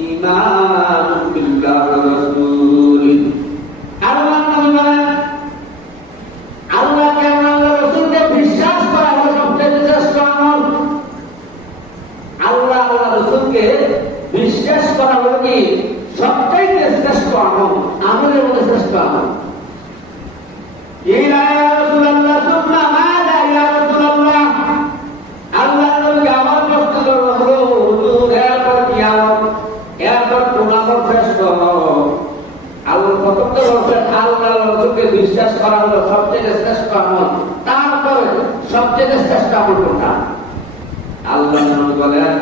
ঈমান বিল্লাহি ওয়া রাসূলিহি। আল্লাহ নবী বলেন, আল্লাহকে এবং আল্লাহর রাসূলকে বিশ্বাস করা হলো সবচেয়ে শ্রেষ্ঠ আমল। আল্লাহ আল্লাহর রাসূলকে বিশ্বাস করা হলো কি সবচেয়ে শ্রেষ্ঠ আমল, আমলের মধ্যে শ্রেষ্ঠ আমল। ইয়া রাসূলুল্লাহ সুন্নাহ মাযা ইয়া রাসূলুল্লাহ, আল্লাহ নবীকে আমার প্রশ্ন করা হলো, হুজুর এরপর কি আমল, এরপর কোন আমল শ্রেষ্ঠ? আল্লাহ প্রথম তো বলছেন আল্লাহর রাসূলকে বিশ্বাস করা হলো সবচেয়ে শ্রেষ্ঠ আমল, তারপরে সবচেয়ে শ্রেষ্ঠ আমল কোনটা? আল্লাহ নবী বলেন